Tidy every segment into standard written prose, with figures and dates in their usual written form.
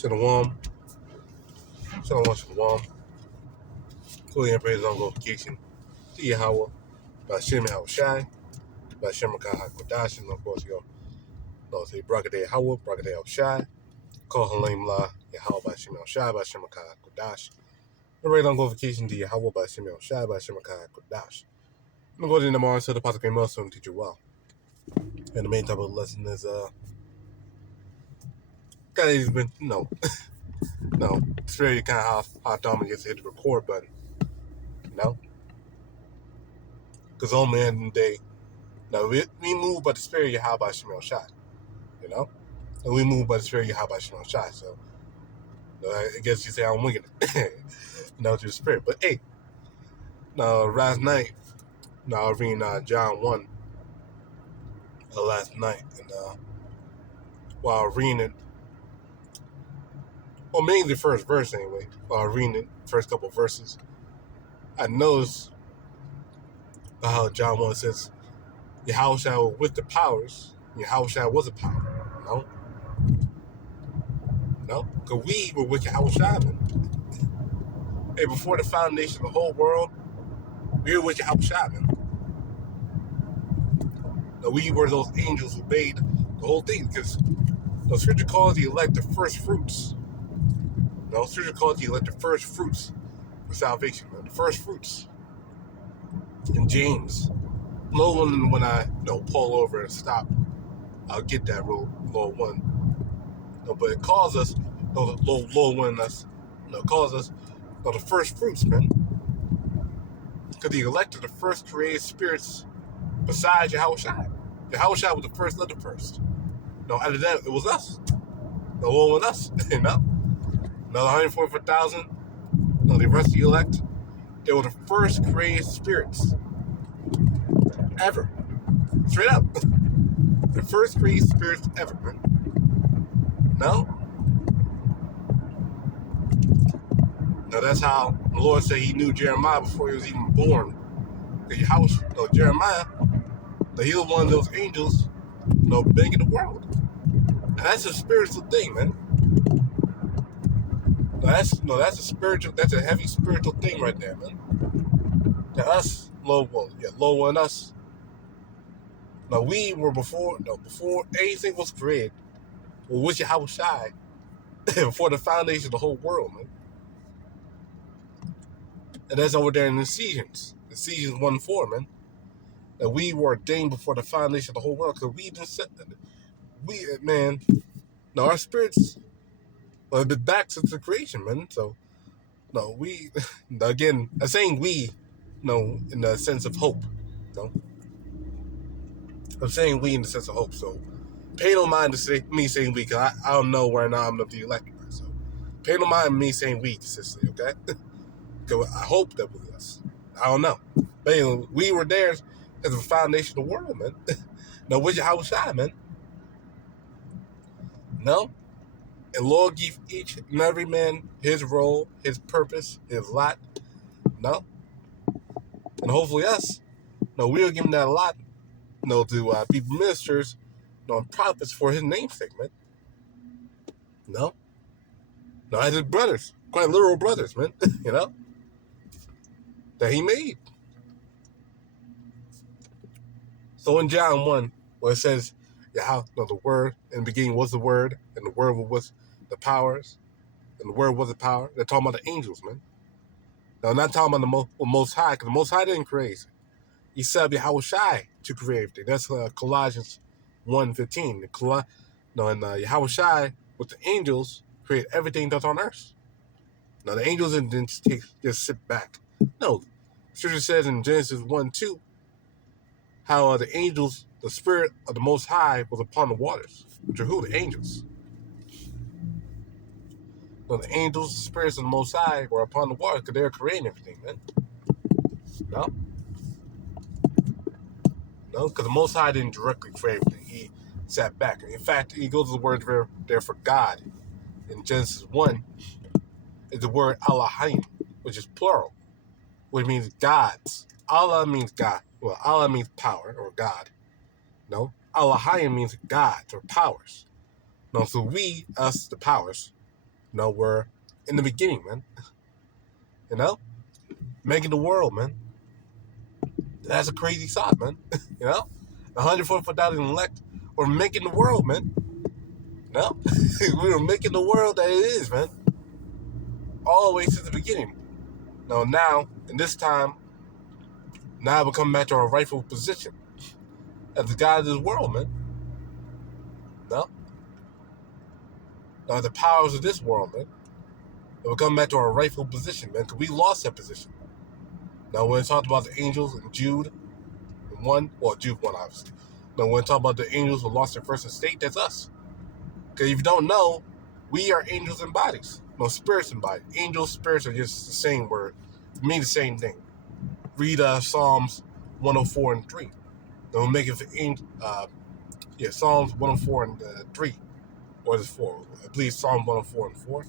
Shalom. Shalom. Glory and praise on glorification to YAHAWAH, BAHASHAM YAHAWASHI, BAHASHAM QADASH, and of course, say BARAK YAHAWAH, BARAK YAHAWASHI, call HALAHYAM YAHAWAH, BAHASHAM YAHAWASHI, BAHASHAM QADASH, and praise on glorification to YAHAWAH, BAHASHAM YAHAWASHI, BAHASHAM QADASH. I'm going to go to the morning so the Apostle came also and teach you well. And the main topic of the lesson is, kind of been, it's very kind of how Dom gets to hit the record button, because on the end of the day, now we move by the spirit of Yahawah Shemel Shai, and we move by the spirit of Yahawah Shemel Shai. So I guess you say I'm winging it, through the spirit. But hey, now last night, I was reading John 1 last night, and while I was reading it, well, mainly the first verse anyway, while I was reading it, first couple of verses, I noticed how John 1 says, Yahushua was with the powers, Yahushua was a power, because we were with Yahushua, man. Hey, before the foundation of the whole world, we were with Yahushua, man. Now, we were those angels who made the whole thing, because the scripture calls the elect the first fruits. Scripture calls the elect the first fruits for salvation, man. The first fruits. In James, no one, when I pull over and stop, I'll get that Lord one. But it calls us, the Lord one in us, calls us the first fruits, man. Because he elected the first created spirits besides Yahushua. Yahushua was the first, led the first. Out of that, it was us. The Lord with us, Another 144,000, the rest of the elect, they were the first created spirits ever. Straight up. The first created spirits ever, man. Now, that's how the Lord said he knew Jeremiah before he was even born. Jeremiah, he was one of those angels, big in the world. And that's a spiritual thing, man. That's a spiritual, that's a heavy spiritual thing right there, man. To us, low one us. Now we were before anything was created, with Yahushua, before the foundation of the whole world, man. And that's over there in Ephesians 1:4, man. That we were ordained before the foundation of the whole world, because we even said that. Our spirits are the back since the creation, man. So, we, again, I'm saying we, in the sense of hope, I'm saying we in the sense of hope. So, pay no mind to me saying we, because I don't know where now I'm of the elect. So, pay no mind me saying we consistently, okay? Because I hope that was us. I don't know. But anyway, we were there as the foundation of the world, man. With Yahushua, man. And Lord give each and every man his role, his purpose, his lot. And hopefully us, we'll give him that lot, to be ministers, and prophets for his namesake, man. As his brothers, quite literal brothers, man, that he made. So in John 1, where it says, the Word, in the beginning was the Word, and the Word was the powers, and the Word was the power. They're talking about the angels, man. Now, not talking about the Most High, because the Most High didn't create. He said Yahushua to create everything. That's Colossians 1:15. And Yahushua with the angels create everything that's on earth. Now the angels didn't just sit back. No, Scripture says in Genesis 1:2 how the angels, the spirit of the Most High was upon the waters. Which are who? The angels. The angels, the spirits of the Most High were upon the waters because they were creating everything, man. Because the Most High didn't directly create everything. He sat back. In fact, he goes to the word there for God. In Genesis 1, is the word HALAHYAM, which is plural, which means gods. Allah means God. Well, Allah means power or God. HALAHYAM means gods or powers. So we, us, the powers, We're in the beginning, man. You know, making the world, man. That's a crazy thought, man. 144,000 elect. We're making the world, man. We were making the world that it is, man. All the way since the beginning. Now, in this time, now we come back to our rightful position as the God of this world, man. No? Now, the powers of this world, man. We come back to our rightful position, man, because we lost that position. Now, when we talked about the angels and Jude 1, well, Jude 1, obviously. Now, when we talk about the angels who lost their first estate, that's us. Because if you don't know, we are angels in bodies. No, spirits in bodies. Angels, spirits are just the same word. It mean the same thing. Read Psalms 104 and 3. Then we'll make it for Psalms 104 and 3. Or is it 4? I believe Psalm 104 and 4.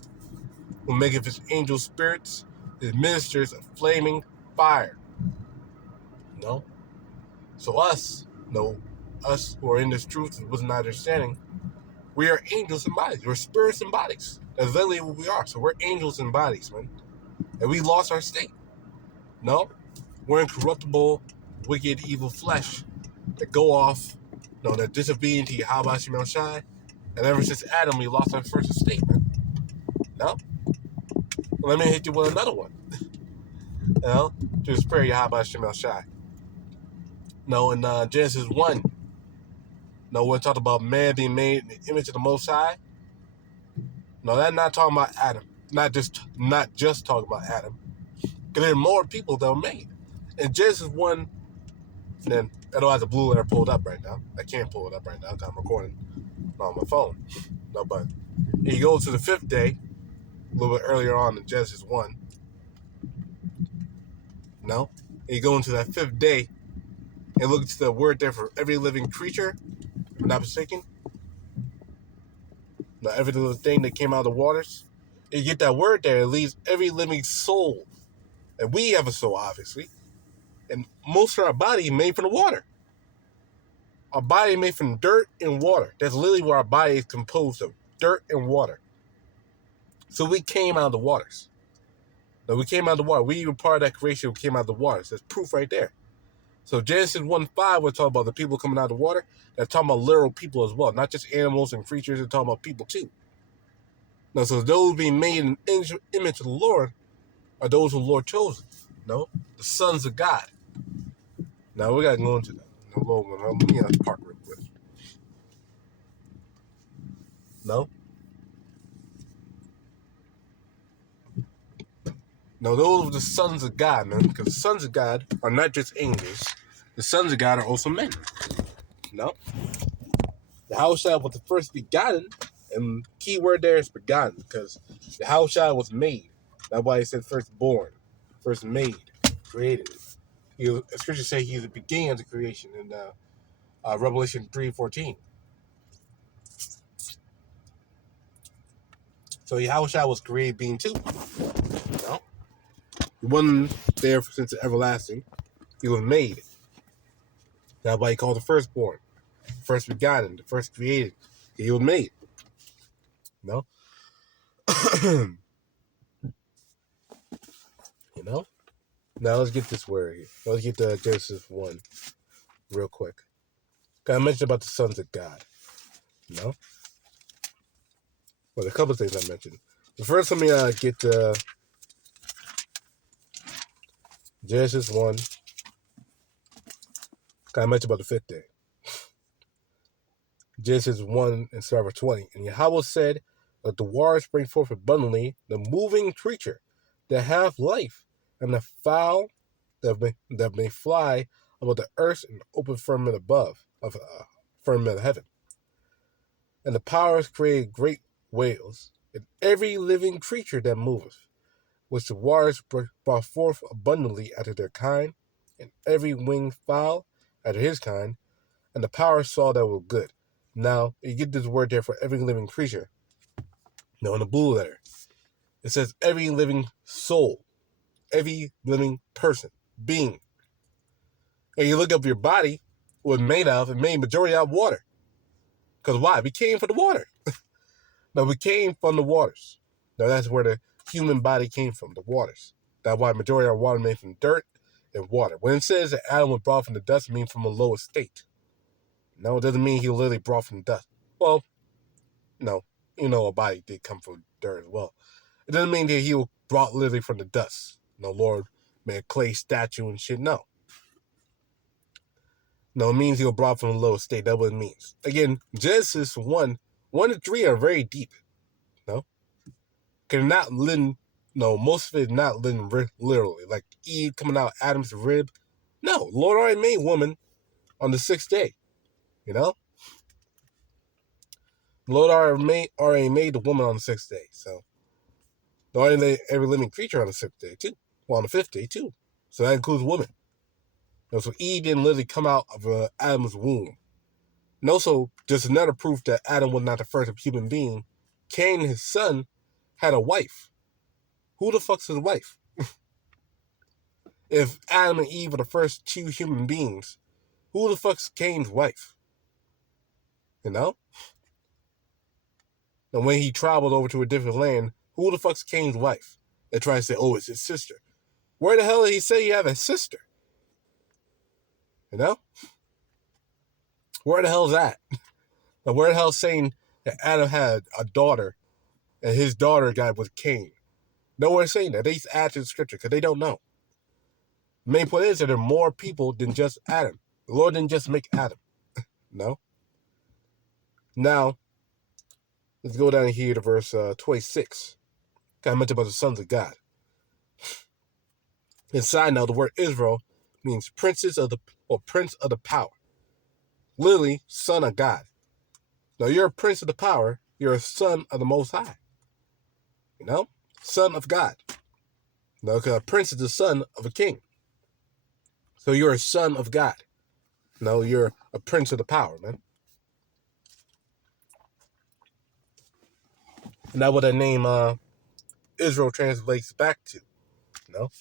We'll make it his angel spirits, his ministers of flaming fire. So us who are in this truth and wasn't understanding, we are angels in bodies. We're spirits in bodies. That's literally what we are. So we're angels in bodies, man. And we lost our state. We're incorruptible, wicked, evil flesh that go off, that disobedient to YAHAWASHI. And ever since Adam, we lost our first estate, man. Let me hit you with another one. To spare YAHAWASHI. In Genesis 1, when it talked about man being made in the image of the Most High, that's not talking about Adam. Not just talking about Adam. Because there are more people that were made. In Genesis 1, then I don't have the blue letter pulled up right now. I can't pull it up right now because I'm recording on my phone. But he goes to the 5th day, a little bit earlier on in Genesis 1. He goes into that 5th day and look at the word there for every living creature, if I'm not mistaken. Every little thing that came out of the waters. You get that word there, it leaves every living soul. And we have a soul, obviously. And most of our body is made from the water. Our body is made from dirt and water. That's literally what our body is composed of. Dirt and water. So we came out of the waters. We came out of the water. We were part of that creation who came out of the waters. There's proof right there. So Genesis 1:5, we're talking about the people coming out of the water. They're talking about literal people as well. Not just animals and creatures. They're talking about people too. So those being made in the image of the Lord are those who the Lord chose. The sons of God. Now we got to go into that. Let me park real quick. Those are the sons of God, man. Because the sons of God are not just angels. The sons of God are also men. Yahawashi was the first begotten, and key word there is begotten, because Yahawashi was made. That's why he said first born, first made, created. Scripture say he's the beginning of the creation in Revelation 3:14. So Yahawashi was created being too. He wasn't there since the everlasting. He was made. That's why he called the firstborn, first begotten, the first created. He was made. Now let's get this word here. Let's get to Genesis 1 real quick. I mentioned about the sons of God. Well, a couple of things I mentioned. The first, let me get Genesis 1. I mentioned about the 5th day. Genesis 1 and start verse 20. And Yahweh said, let the waters bring forth abundantly the moving creature that have life, and the fowl that may fly above the earth and open firmament above, of firmament of heaven. And the powers created great whales, and every living creature that moveth, which the waters brought forth abundantly after their kind, and every winged fowl after his kind, and the power saw that was good. Now, you get this word there for every living creature. Now, in the blue letter, it says every living soul, every living person, being. And you look up your body, what it's made of, it's made majority out of water. Because why? We came from the water. Now, we came from the waters. Now that's where the human body came from, the waters. That's why majority of our water made from dirt and water. When it says that Adam was brought from the dust, it means from a lower state. No, it doesn't mean he was literally brought from the dust. Well, no, a body did come from dirt as well. It doesn't mean that he was brought literally from the dust. No, Lord made a clay statue and shit. No. No, it means he was brought from a lower state. That's what it means. Again, Genesis 1 and 3 are very deep. No? Because not living, no, most of it is not living literally. Like Eve coming out of Adam's rib. No, Lord already made woman on the sixth day. You know? Lord already made the woman on the sixth day. So, Lord already made every living creature on the sixth day too. Well, on the fifth day too. So that includes women. So Eve didn't literally come out of Adam's womb. And also, just another proof that Adam was not the first human being. Cain, his son, had a wife. Who the fuck's his wife? If Adam and Eve are the first two human beings, who the fuck's Cain's wife? You know? And when he traveled over to a different land, who the fuck's Cain's wife? They try to say, oh, it's his sister. Where the hell did he say he had a sister? You know? Where the hell's that? And where the hell's saying that Adam had a daughter and his daughter got with Cain? Nowhere saying that. They just add to the scripture because they don't know. The main point is that there are more people than just Adam. The Lord didn't just make Adam. No. Now, let's go down here to verse 26. I mentioned about the sons of God. Inside now, the word Israel means princes of the, or prince of the power. Literally, son of God. Now, you're a prince of the power. You're a son of the Most High. You know? Son of God. Now, because a prince is the son of a king. So you're a son of God. No, you're a prince of the power, man. And that's what that name Israel translates back to. You know?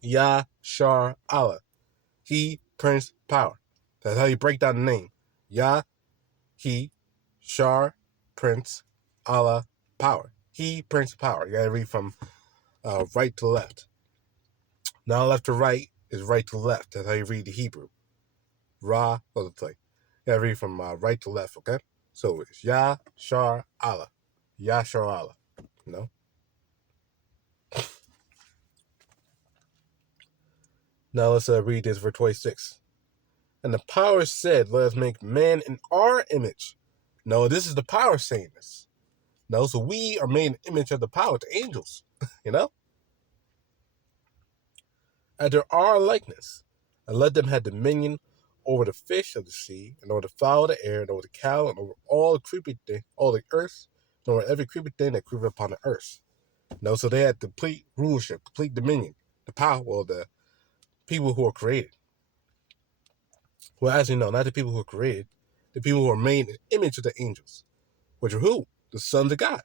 Yah, Allah. He, Prince, Power. That's how you break down the name. Yah, He, Shar, Prince, Allah, Power. He, Prince, Power. You gotta read from right to left. Now left to right is right to left. That's how you read the Hebrew. Ra, other play. You gotta read from right to left, okay? So it's Yah, Shar, Allah. Yah, Shar, Allah. You know? Now let's read this verse 26. And the power said, let us make man in our image. No, this is the power saying this. No, so we are made in the image of the power, the angels. You know? After our likeness. And let them have dominion over the fish of the sea, and over the fowl of the air, and over the cattle, and over all the creeping thing, all the earth, and over every creeping thing that creepeth upon the earth. No, so they had complete rulership, complete dominion, the power of the people who are created. Well, actually, no, not the people who are created, the people who are made in the image of the angels, which are who? The sons of God.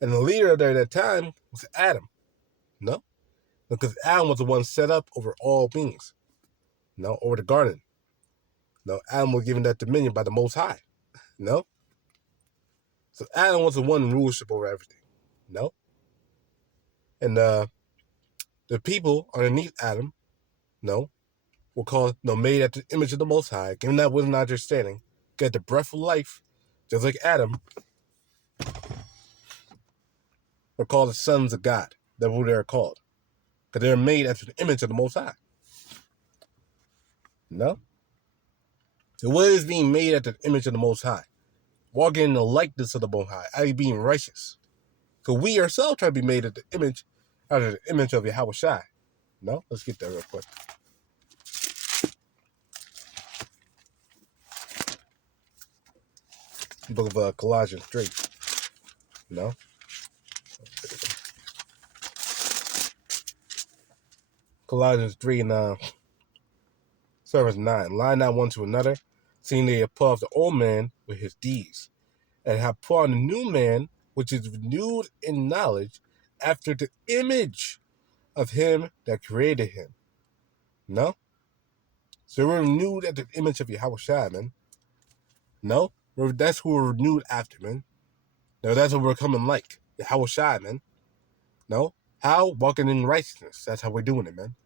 And the leader there at that time was Adam. No? Because Adam was the one set up over all beings. No? Over the garden. No? Adam was given that dominion by the Most High. No? So Adam was the one in rulership over everything. No? And the people underneath Adam, no, were called, no, made at the image of the Most High, given that wisdom and understanding, get the breath of life, just like Adam, were called the sons of God. That's what they're called. Because they're made after the image of the Most High. No? So what is being made after the image of the Most High? Walking in the likeness of the Most High, i.e. being righteous. So we ourselves try to be made at the image, after the image of YAHAWASHI. No? Let's get that real quick. Book of Colossians 3. No? Colossians 3 and verse 9. Lie not one to another, seeing they have put off the old man with his deeds, and have put on the new man, which is renewed in knowledge, after the image of him that created him. No? So we're renewed at the image of YAHAWASHI, man. No? That's who we're renewed after, man. No, that's what we're coming like. YAHAWASHI, man. No? How? Walking in righteousness. That's how we're doing it, man.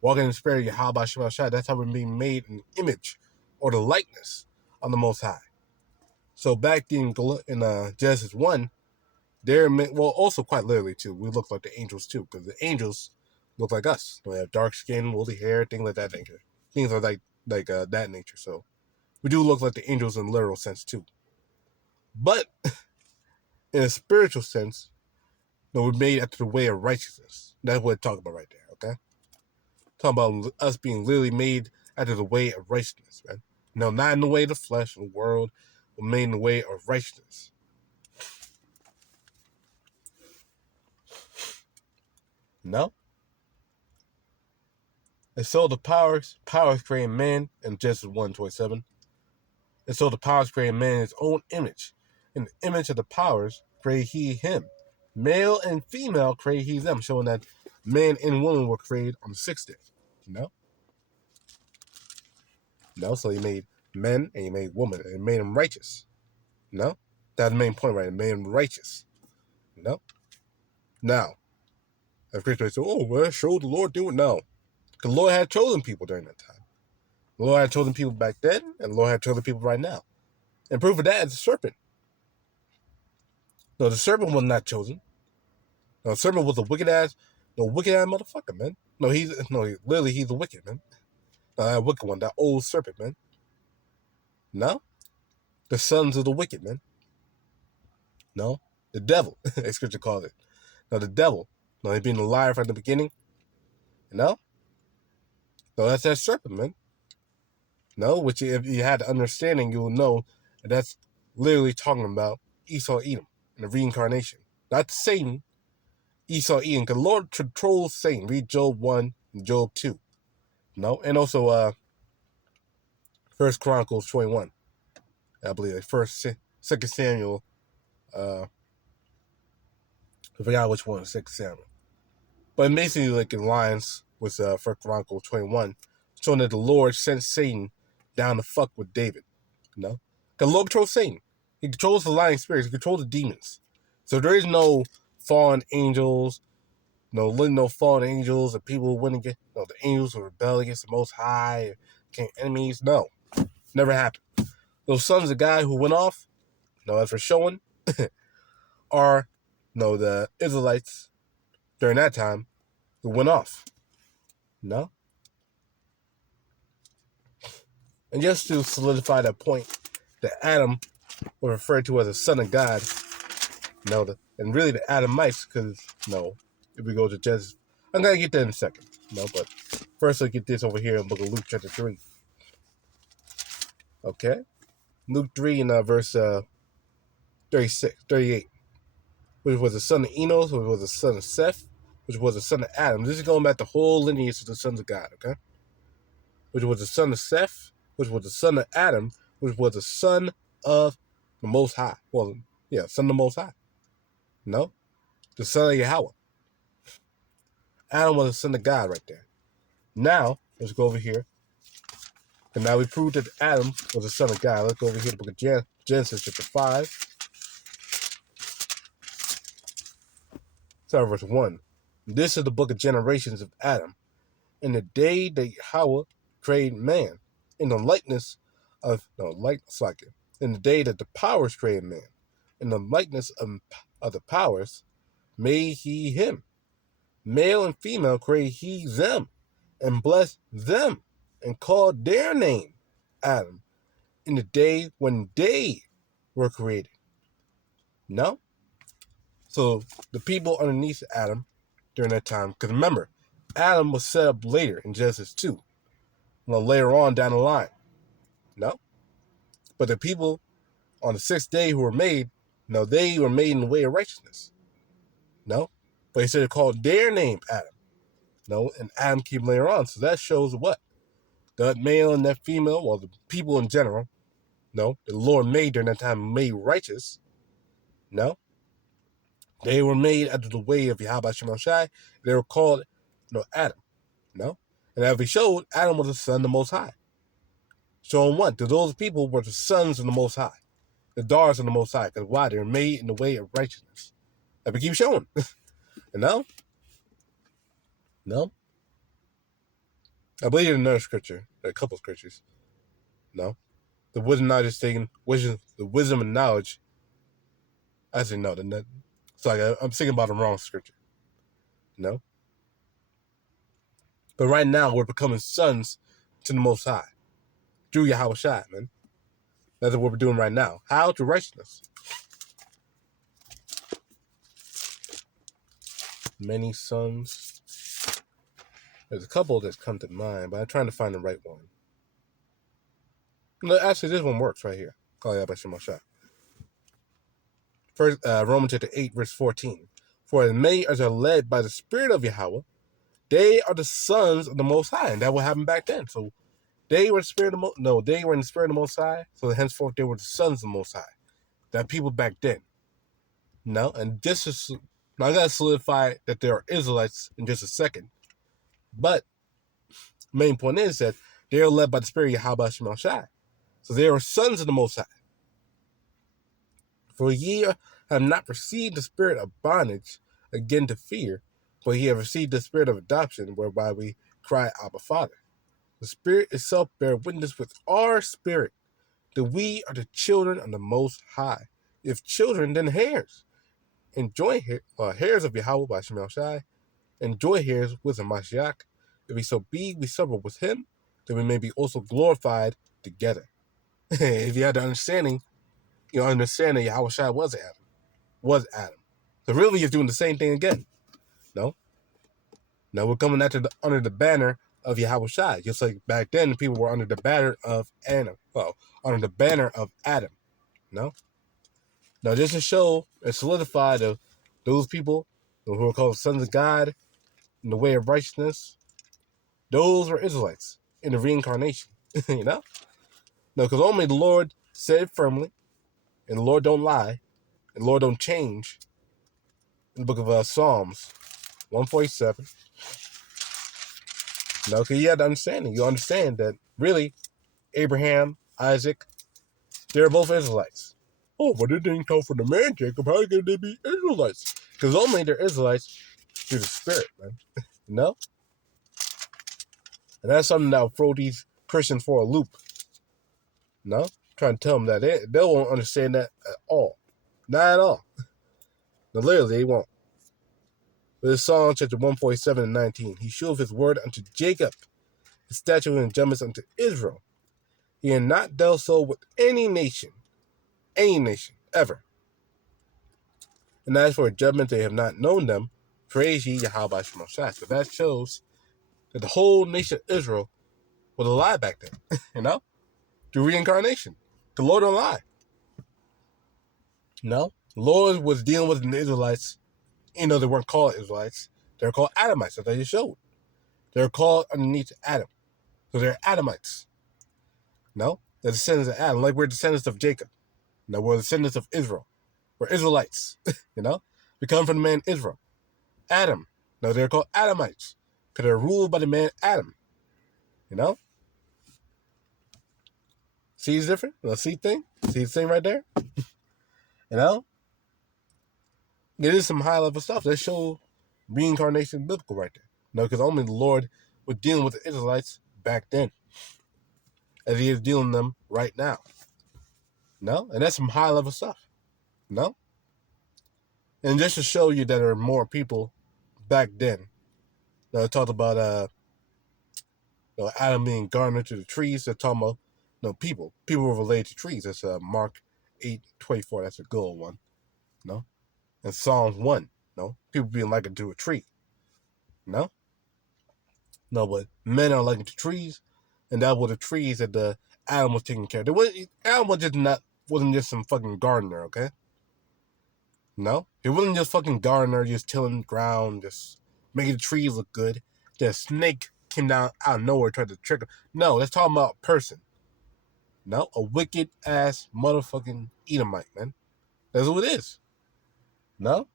Walking in the spirit, YAHAWASHI. That's how we're being made in the image or the likeness of the Most High. So back in Genesis 1, also quite literally too, we look like the angels too, because the angels look like us. They have dark skin, woolly hair, things like that nature. Things are like that nature. So we do look like the angels in a literal sense too. But in a spiritual sense, we're made after the way of righteousness. That's what it's talking about right there, okay? Talking about us being literally made after the way of righteousness, man. No, not in the way of the flesh of the world, but made in the way of righteousness. No? And so the powers create man in Genesis 1:27. And so the powers create man in his own image. In the image of the powers create he him. Male and female create he them, showing that man and woman were created on the sixth day. No? No, so he made men and he made woman and he made them righteous. No? That's the main point, right? He made them righteous. No? Now, as Christians say, oh, well, show the Lord doing it. No. Because the Lord had chosen people during that time. The Lord had chosen people back then, and the Lord had chosen people right now. And proof of that is the serpent. No, the serpent was not chosen. No, the serpent was a wicked ass motherfucker, man. He's a wicked, man. No, that wicked one, that old serpent, man. No? The sons of the wicked, man. No? The devil, as scripture calls it. No, the devil. No, he being a liar from the beginning. No? No, that's that serpent, man. No, which if you had the understanding, you will know that that's literally talking about Esau Edom and the reincarnation. Not Satan, Esau Edom, because the Lord controls Satan. Read Job 1 and Job 2. No? And also 1 Chronicles 21. I believe Second Samuel. I forgot which one, Second Samuel. But basically like in lines with 1 Chronicles 21, showing that the Lord sent Satan down to fuck with David. Because the Lord controls Satan. He controls the lying spirits. He controls the demons. So there is no fallen angels, no fallen angels, or people who went against, the angels who rebel against the Most High, became enemies. No, never happened. Those sons of God who went off, as we're showing, are, the Israelites during that time who went off. No? And just to solidify that point, that Adam was referred to as a son of God, and really the Adamites, because, if we go to Genesis, I'm going to get that in a second, but first let's get this over here in the book of Luke chapter 3. Okay? Luke 3 and verse 38. Which was the son of Enos, which was the son of Seth, which was the son of Adam. This is going back the whole lineage of the sons of God, okay? Which was the son of Seth, which was the son of Adam, which was the son of the Most High. Well, yeah, son of the Most High. No? The son of Yahawah. Adam was the son of God right there. Now, let's go over here. And now we proved that Adam was the son of God. Let's go over here to the book of Genesis chapter 5. Start verse 1. This is the book of generations of Adam. In the day that Yahawah created man, in the likeness of, in the day that the powers created man, in the likeness of the powers, made he him. Male and female created he them, and blessed them, and called their name Adam, in the day when they were created. No? So the people underneath Adam during that time, because remember, Adam was set up later in Genesis 2, later on down the line. No? But the people on the sixth day who were made, they were made in the way of righteousness. No? But he said it called their name Adam. No? And Adam came later on. So that shows what? That male and that female, well, the people in general, the Lord made during that time, made righteous. No? They were made after the way of YAHAWASHI. They were called, Adam. No? And as we showed, Adam was the son of the Most High. Showing what? That those people were the sons of the Most High. the daughters of the Most High. Because why? They're made in the way of righteousness. Like we keep showing. You know? No? I believe in another scripture. A couple scriptures. No? The wisdom knowledge is taken. The wisdom and knowledge. I say no. So I'm thinking about the wrong scripture. No? But right now, we're becoming sons to the Most High. Through YAHAWASHI, man. That's what we're doing right now. How? Through righteousness. Many sons. There's a couple that's come to mind, but I'm trying to find the right one. No, actually, this one works right here. Call it BAHASHAM. First, Romans chapter 8, verse 14. For as many as are led by the Spirit of Yahweh, they are the sons of the Most High. And that will happen back then. So they were they were in the Spirit of the Most High. So henceforth, they were the sons of the Most High. That people back then. No, and this is, now I got to solidify that there are Israelites in just a second. But main point is that they are led by the Spirit of Yahweh Shemashai. So they are sons of the Most High. For ye have not received the spirit of bondage again to fear, but ye have received the spirit of adoption, whereby we cry, Abba, Father. The Spirit itself bear witness with our spirit that we are the children of the Most High. If children, then heirs. Enjoy heirs of Yahweh by Shem Shai. Enjoy heirs with the Mashiach. If we so be, we suffer with him, that we may be also glorified together. If you had the understanding, you understand that Yahweh Shai was Adam. So really, he's doing the same thing again. No? Now we're coming under the banner of Yahweh Shai. Just like back then, people were under the banner of Adam. Well, under the banner of Adam. No? Now, just to show and solidify those people who are called sons of God in the way of righteousness, those were Israelites in the reincarnation. You know? No, because only the Lord said it firmly, and the Lord don't lie, and the Lord don't change. In the book of Psalms 147. No, because you have the understanding. You understand that really, Abraham, Isaac, they're both Israelites. Oh, but it didn't come from the man, Jacob. How could they be Israelites? Because only they're Israelites through the Spirit, man. You know? And that's something that will throw these Christians for a loop. No? Trying to tell them that they won't understand that at all. Not at all. No, literally, they won't. But it's Psalm chapter 147 and 19. He showed his word unto Jacob, his statute and judgments unto Israel. He had not dealt so with any nation, ever. And as for judgment, they have not known them. Praise ye Yahweh Shemashai. So that shows that the whole nation of Israel was alive back then, you know, through reincarnation. The Lord don't lie. No, the Lord was dealing with the Israelites. You know, they weren't called Israelites. They're called Adamites, as I just showed. They're called underneath Adam. So they're Adamites. No, they're descendants of Adam, like we're descendants of Jacob. No, we're descendants of Israel. We're Israelites, you know? We come from the man Israel. Adam. No, they're called Adamites because they're ruled by the man Adam, you know? See it's different? The see thing? See the thing right there? You know? It is some high level stuff that show reincarnation biblical right there. No, because only the Lord was dealing with the Israelites back then, as he is dealing with them right now. No? And that's some high level stuff. No? And just to show you that there are more people back then. I talked about Adam being garnered to the trees. They're talking about people. People were related to trees. That's Mark 8:24. That's a good one. No? And Psalms 1. No? People being likened to a tree. No? No, but men are likened to trees, and that were the trees that the Adam was taking care of. Adam wasn't just some fucking gardener, okay? No? He wasn't just fucking gardener, just tilling the ground, just making the trees look good. The snake came down out of nowhere, tried to trick him. No, let's talk about a person. No, a wicked ass motherfucking Edomite, man. That's who it is. No?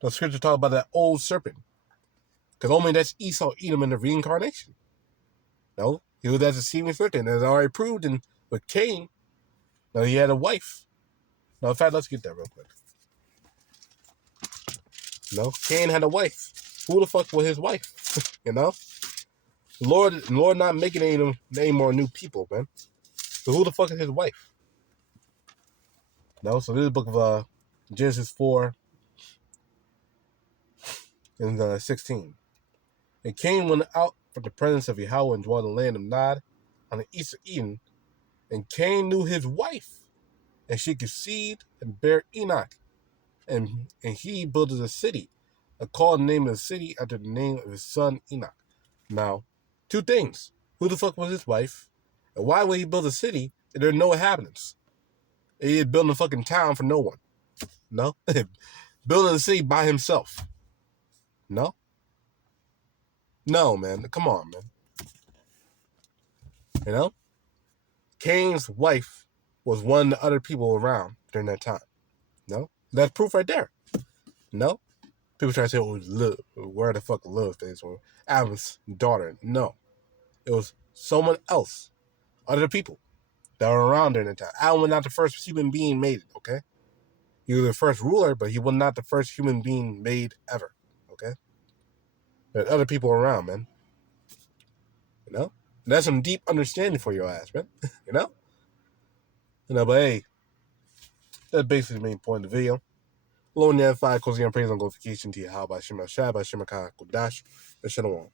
The scripture talk about that old serpent. Because only that's Esau, Edom in the reincarnation. No? He was that deceiving serpent, as I already proved with Cain. Now he had a wife. No, in fact, let's get there real quick. No, Cain had a wife. Who the fuck was his wife? You know, Lord not making any more new people, man. So who the fuck is his wife? No, so this is the book of Genesis 4 and 16. And Cain went out from the presence of Yahawah and dwelt in the land of Nod on the east of Eden. And Cain knew his wife, and she conceived and bare Enoch. And he built a city, and called the name of the city after the name of his son Enoch. Now, two things. Who the fuck was his wife? And why would he build a city if there are no inhabitants? He is building a fucking town for no one. No? Building a city by himself. No? No, man. Come on, man. You know? Cain's wife was one of the other people around during that time. No? That's proof right there. No? People try to say, oh, Lilith. Where the fuck Lilith is? Or Adam's daughter. No. It was someone else. Other people that were around during that time. Adam was not the first human being made, okay? He was the first ruler, but he was not the first human being made ever, okay? There's other people around, man. You know? And that's some deep understanding for your ass, man. You know? But hey, that's basically the main point of the video. Lord, 5, causing praise and glorification to Yahawah, Shem, Shabbat, Shem, QADASH, and Shalom.